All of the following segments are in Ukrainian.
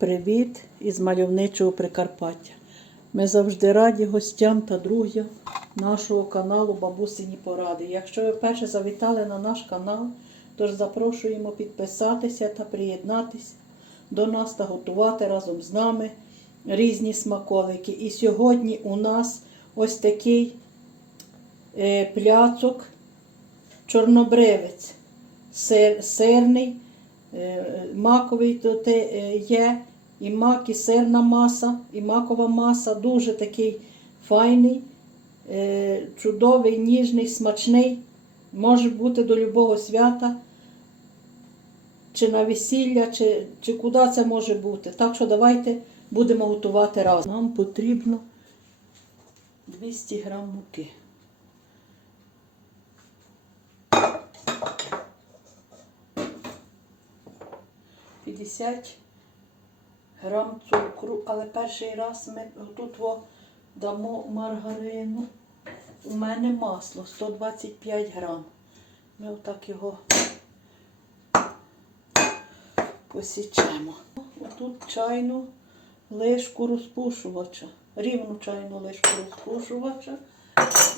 Привіт із мальовничого Прикарпаття. Ми завжди раді гостям та друзям нашого каналу Бабусині Поради. Якщо ви вперше завітали на наш канал, тож запрошуємо підписатися та приєднатися до нас та готувати разом з нами різні смаколики. І сьогодні у нас ось такий е, пляцок чорнобривець, сир, сирний. Е, Маковий тут е, є, і мак, і сирна маса, і макова маса. Дуже такий файний, е, чудовий, ніжний, смачний. Може бути до любого свята, чи на весілля, чи, чи куди це може бути. Так що давайте будемо готувати разом. Нам потрібно 200 грам муки. 50 грам цукру, але перший раз ми тут во дамо маргарину. У мене масло 125 грам. Ми отак його посічемо. Отут чайну лишку розпушувача, рівну чайну лишку розпушувача.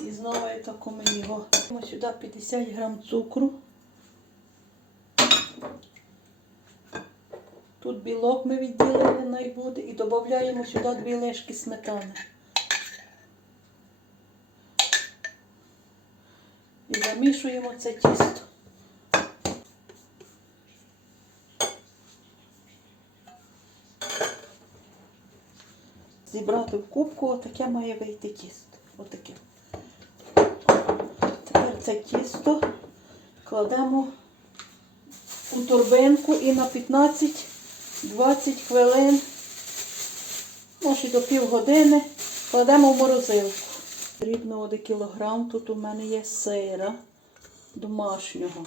І знову я тако ми його. Сюди 50 грам цукру. Тут білок ми відділили найбуде і додаємо сюди дві ложки сметани. І замішуємо це тісто. Зібрати в кубку, отаке має вийти тісто. Отаке. Тепер це тісто кладемо у торбинку і на 15 20 хвилин, може до півгодини, кладемо в морозилку. Потрібно 1 кілограм, тут у мене є сира домашнього.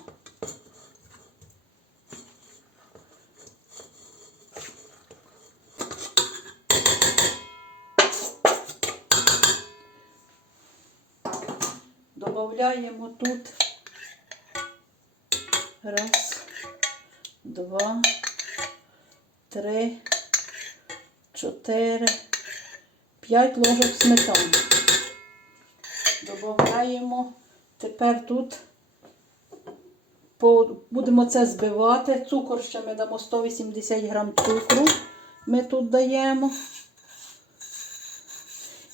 Добавляємо тут раз, два, три, чотири, п'ять ложок сметани. Додаємо тепер тут будемо це збивати. Цукор ще ми дамо 180 грам цукру. Ми тут даємо.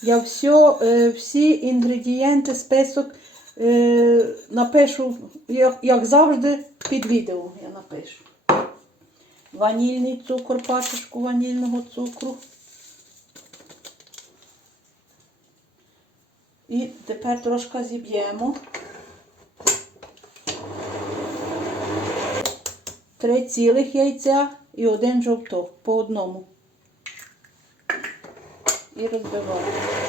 Я все, всі інгредієнти, список е, напишу, як завжди, під відео я напишу ванільний цукор, пачечку ванільного цукру. І тепер трошки зіб'ємо. Три цілих яйця і один жовток по одному. І розбиваємо.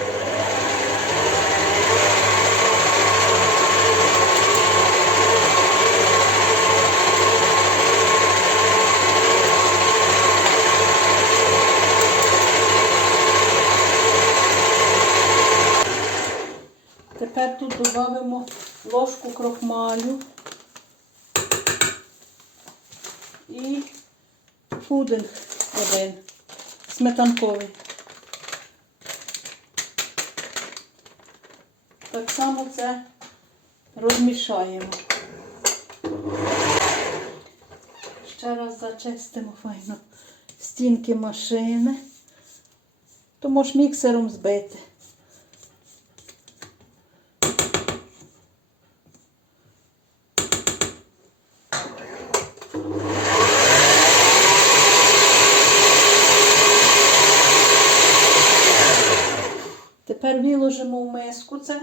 Тепер тут додамо ложку крохмалю і пудинг один сметанковий. Так само це розмішаємо. Ще раз зачистимо файно стінки машини, то можеш міксером збити. Тепер виложимо в миску це.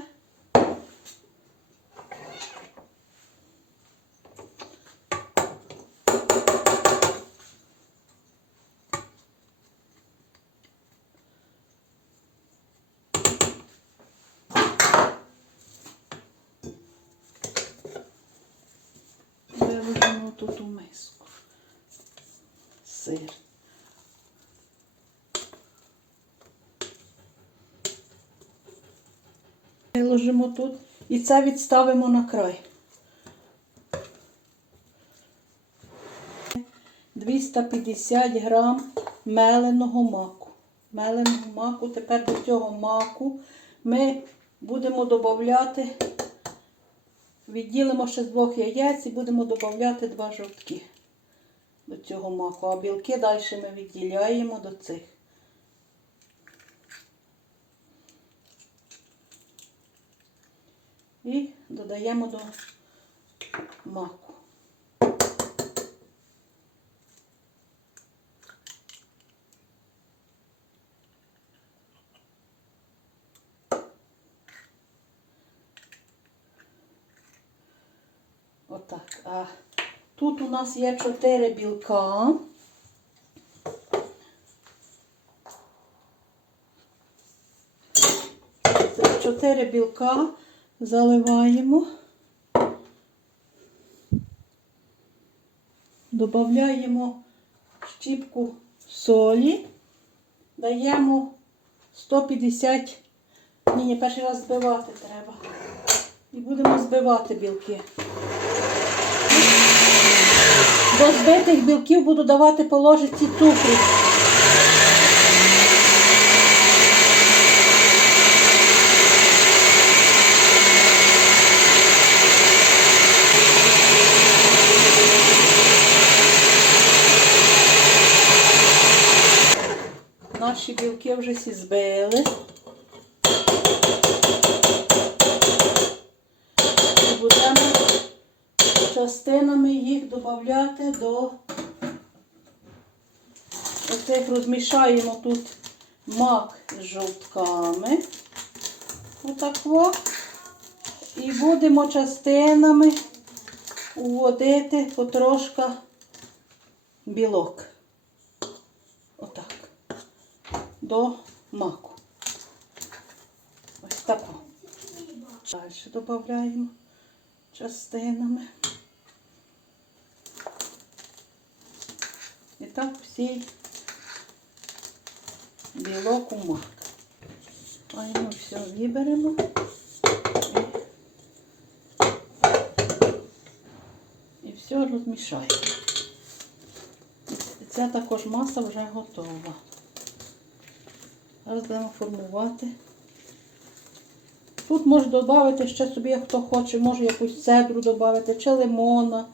Виложимо тут у миску. Сир. Виложимо тут і це відставимо на край. 250 грам меленого маку. Меленого маку. Тепер до цього маку ми будемо додати, відділимо ще з двох яєць і будемо додати два жовтки до цього маку. А білки далі ми відділяємо до цих. І додаємо до маку. Отак. А тут у нас є чотири білка. Чотири білка заливаємо. Додаємо щіпку солі, даємо 150, ні, ні, перший раз збивати треба. І будемо збивати білки. До збитих білків буду давати по ложиці цукру. Наші білки вже всі збили. І будемо частинами їх додати до оцих розмішаємо тут мак з жовтками. Отако. І будемо частинами уводити потрошка білок. Отак. До маку. Ось тако. Далі додаємо частинами. І так всій білок у мак. Файно все виберемо. І, все розмішаємо. І ця також маса вже готова. Зараз будемо формувати. Тут можна додати ще собі, хто хоче, може якусь цедру додати, чи лимона,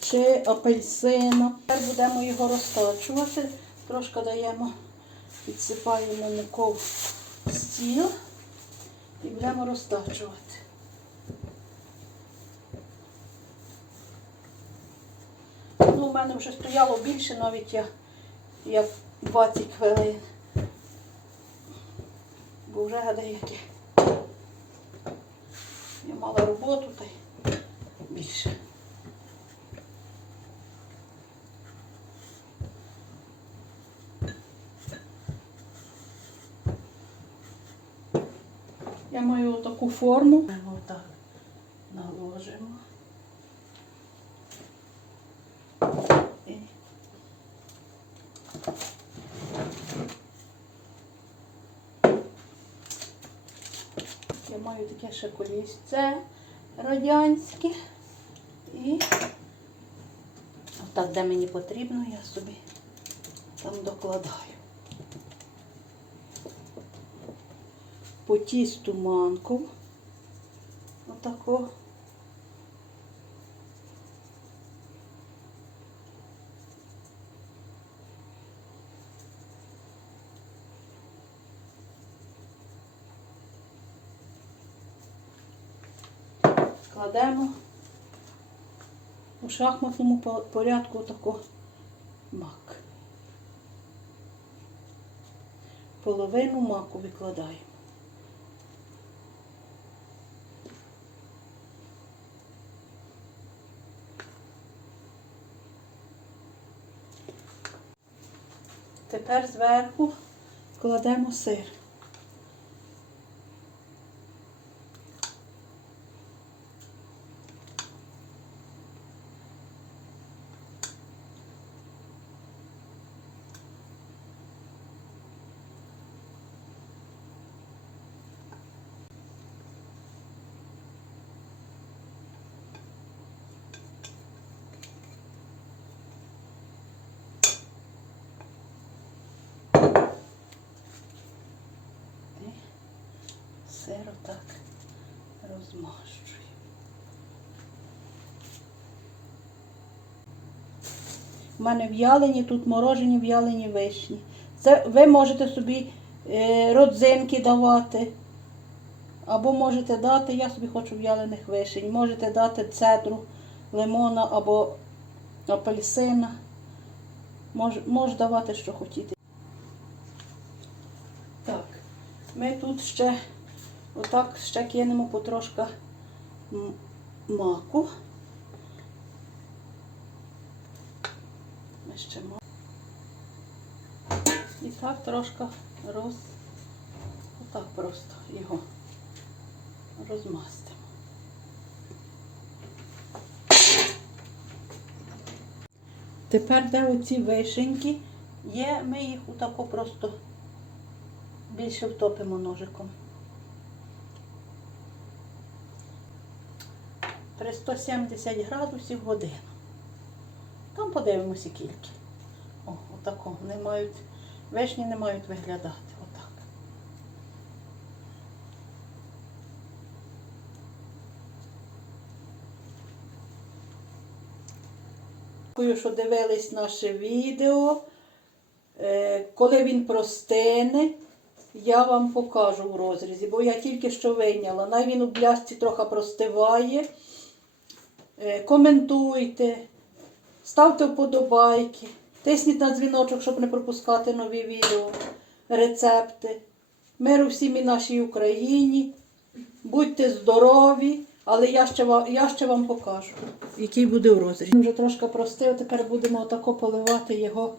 чи апельсина. Тепер будемо його розтачувати. Трошки даємо, підсипаємо муку в стіл і будемо розтачувати. Ну, у мене вже стояло більше, навіть я, як 20 хвилин. Бо вже деякі. Я мала роботу та й більше. Я маю таку форму. Ми отак наложимо. І Я маю таке ще колісце радянське. І отак, де мені потрібно, я собі там докладаю. По тісту манку. Отако. Кладемо у шахматному порядку тако мак. Половину маку викладаємо. Тепер зверху кладемо сир. Отак розмащую. У мене в'ялені, тут морожені в'ялені вишні. Це ви можете собі е, родзинки давати. Або можете дати, я собі хочу в'ялених вишень, можете дати цедру лимона або апельсина. Мож, мож давати, що хотіте. Так, ми тут ще отак ще кинемо потрошка маку. Ще ма- І так трошки роз... Отак просто його розмастимо. Тепер, де оці вишеньки є, ми їх отако просто більше втопимо ножиком. При 170 градусів годину. Там подивимося кільки. О, отако. Не мають, вишні не мають виглядати. Отак. Дякую, що дивились наше відео. Е, Коли він простине, я вам покажу в розрізі, бо я тільки що вийняла. Най він у блясці трохи простиває. Е, Коментуйте, ставте вподобайки, тисніть на дзвіночок, щоб не пропускати нові відео, рецепти. Миру всім і нашій Україні. Будьте здорові, але я ще, вам, я ще вам покажу, який буде в розрізі. Вже трошки простив, тепер будемо отако поливати його.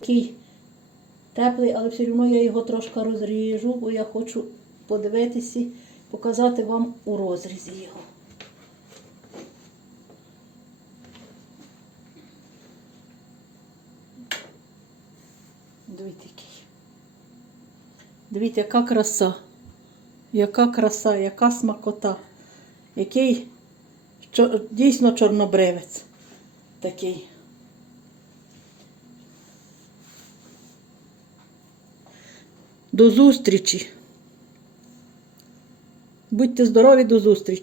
Такий теплий, але все одно я його трошки розріжу, бо я хочу подивитися, показати вам у розрізі його. Дивіться, який. Дивіться, яка краса. Яка краса, яка смакота. Який дійсно чорнобривець такий. До зустрічі. Будьте здорові, до зустрічі.